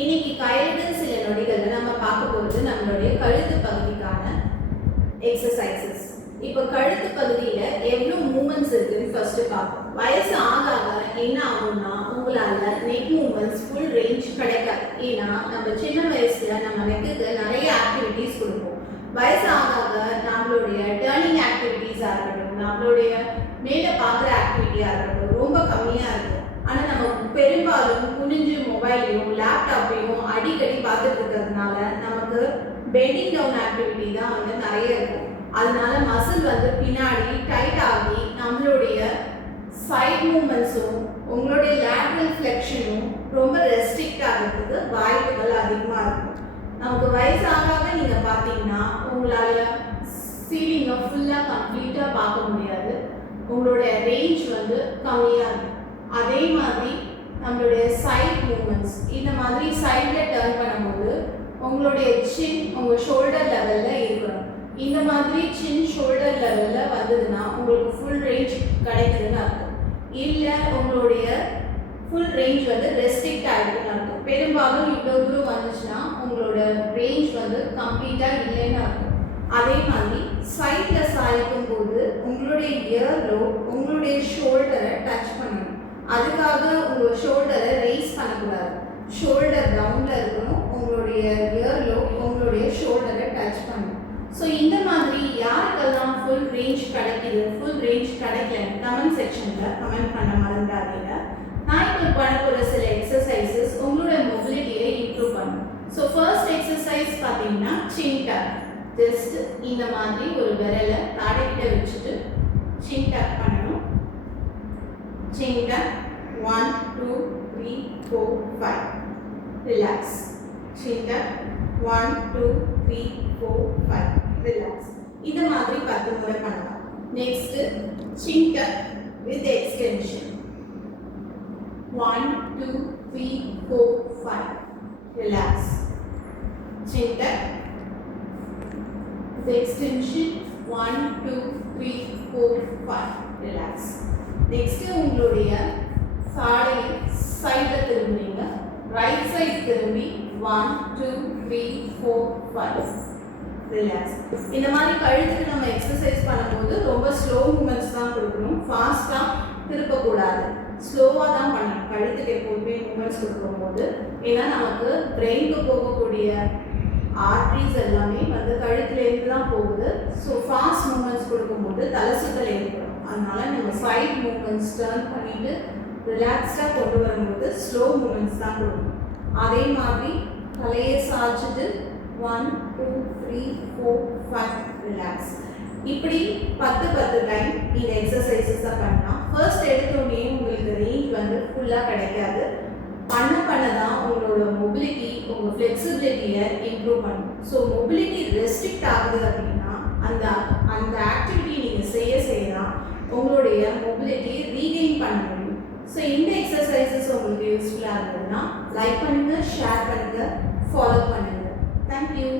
இன்னைக்கு கையிலிருந்து சில நொடிகள் நம்ம பார்க்க போகிறது நம்மளுடைய கழுத்து பகுதிக்கான எக்ஸசைசஸ். இப்போ கழுத்து பகுதியில் எவ்வளோ மூமெண்ட்ஸ் இருக்குன்னு ஃபர்ஸ்ட் பார்ப்போம். வயசு ஆக ஆக என்ன ஆகும்னா உங்களால் நெக் மூமெண்ட்ஸ் ஃபுல் ரேஞ்ச் கிடைக்காது. ஏன்னா நம்ம சின்ன வயசுல நம்ம நெக்குக்கு நிறைய ஆக்டிவிட்டீஸ் கொடுப்போம். வயசு ஆக ஆக நம்மளுடைய டேர்னிங் ஆக்டிவிட்டீஸாக இருக்கட்டும், நம்மளுடைய மேலே பார்க்குற ஆக்டிவிட்டியாக இருக்கட்டும் ரொம்ப கம்மியாக இருக்கும். ஆனால் நம்ம பெரும்பாலும் குனிஞ்சு மொபைலையும் லேப்டாப்பையும் அடிக்கடி பார்த்துட்டு இருக்கிறதுனால நமக்கு பெண்டிங் டவுன் ஆக்டிவிட்டி தான் நிறைய இருக்கும். அதனால மசில் பின்னாடி டைட் ஆகி நம்மளுடைய சைட் மூமெண்ட்ஸும் உங்களுடைய லேட்ரல் ஃப்ளெக்ஷனும் ரொம்ப ரெஸ்ட்ரிக்ட் ஆகிறதுக்கு வாய்ப்புகள் அதிகமாக இருக்கும். நமக்கு வயசாக நீங்கள் பார்த்தீங்கன்னா உங்களால் சீலிங்கை ஃபுல்லாக கம்ப்ளீட்டாக பார்க்க முடியாது. உங்களுடைய ரேஞ்ச் கம்மியாக இருக்கும். அதே மாதிரி நம்மளுடைய சைட் மூமெண்ட்ஸ் இந்த மாதிரி சைடில் டர்ன் பண்ணும்போது உங்களுடைய சின் உங்கள் ஷோல்டர் லெவலில் இருக்கணும். இந்த மாதிரி சின் ஷோல்டர் லெவலில் வந்ததுன்னா உங்களுக்கு ஃபுல் ரேஞ்ச் கிடைக்குதுன்னு அர்த்தம். இல்லை உங்களுடைய ஃபுல் ரேஞ்ச் ரெஸ்ட்ரிக்ட் ஆகிடுதுன்னு அர்த்தம். பெரும்பாலும் இவ்வளோ தூரம் வந்துச்சுன்னா உங்களோட ரேஞ்ச் கம்ப்ளீட்டாக இல்லைன்னு அர்த்தம். அதே மாதிரி சைடில் சாய்க்கும் போது உங்களுடைய இயர்லோ உங்களுடைய ஷோல்டரை டச் பண்ணணும். அதுக்காக உங்கள் ஷோல்டரை ரைஸ் பண்ணக்கூடாது. ஷோல்டர் டவுனில் இருக்கணும். உங்களுடைய இயர்லோ உங்களுடைய ஷோல்டரை டச் பண்ணணும். ஸோ இந்த மாதிரி யாருக்கெல்லாம் ஃபுல் ரேஞ்ச் கிடைக்குது, ஃபுல் ரேஞ்ச் கிடைக்கலன்னு கமெண்ட் செக்ஷனில் கமெண்ட் பண்ண மறந்துடாதீங்க. நான் இப்போ பண்ண போகிற சில எக்ஸசைசஸ் உங்களோட மொபிலிட்டியை இம்ப்ரூவ் பண்ணும். ஸோ ஃபர்ஸ்ட் எக்ஸசைஸ் பார்த்தீங்கன்னா சின் டக். ஜஸ்ட் இந்த மாதிரி ஒரு விரலை தாடைக்கிட்ட வச்சுட்டு சின் டக் பண்ணணும். Chin tuck 1 2 3 4 5. Relax. Chin tuck 1 2 3 4 5. Relax. இந்த மாதிரி 10 முறை பண்ணலாம். Next chin tuck with extension 1 2 3 4 5. Relax. Chin tuck with extension 1 2 3 4 5. Relax. Next உங்களுடைய சாடை சைடில் திரும்புறீங்க. ரைட் சைடு திரும்பி 1 2 3 4 5. ரிலாக்ஸ். இந்த மாதிரி கழுத்துக்கு நம்ம எக்ஸசைஸ் பண்ணும்போது ரொம்ப ஸ்லோ மூமெண்ட்ஸ் தான் கொடுக்கணும். ஃபாஸ்ட்டாக திருப்பக்கூடாது. ஸ்லோவாக தான் பண்ணணும். கழுத்துக்கு எப்போதுமே மூமெண்ட்ஸ் கொடுக்கும்போது ஏன்னா நமக்கு பிரெயினுக்கு போகக்கூடிய ஆர்ட்ரிஸ் எல்லாமே கழுத்துலேருந்து தான் போகுது. ஸோ ஃபாஸ்ட் மூமெண்ட்ஸ் கொடுக்கும்போது தலை சுற்றல் ஏற்படும். அதனால நம்ம சைட் மூமெண்ட்ஸ் டர்ன் பண்ணிட்டு ரிலாக்ஸ்டாக கொண்டு வரும்போது ஸ்லோ மூமெண்ட்ஸ் தான் கொடுக்கணும். அதே மாதிரி தலையை சாய்ச்சிட்டு 1 2 3 4 5 ரிலாக்ஸ். இப்படி 10 டைம் இந்த எக்ஸசைசஸாக பண்ணால் ஃபர்ஸ்ட் எடுத்தோடனே உங்களுக்கு ரேஞ்ச் ஃபுல்லாக கிடைக்காது. பண்ண தான் உங்களோட மொபிலிட்டி உங்கள் ஃப்ளெக்சிபிலிட்டியை இம்ப்ரூவ் பண்ணும். ஸோ மொபிலிட்டி ரெஸ்ட்ரிக்ட் ஆகுது அப்படின்னா அந்த ஆக்டிவிட்டி நீங்கள் செய்ய தான் உங்களுடைய மொபிலிட்டியை ரீகெயின் பண்ண முடியும். ஸோ இந்த எக்ஸசைசஸ் உங்களுக்கு யூஸ்ஃபுல்லாக இருந்ததுன்னா லைக் பண்ணுங்கள், ஷேர் பண்ணுங்கள், ஃபாலோ பண்ணுங்கள். தேங்க்யூ.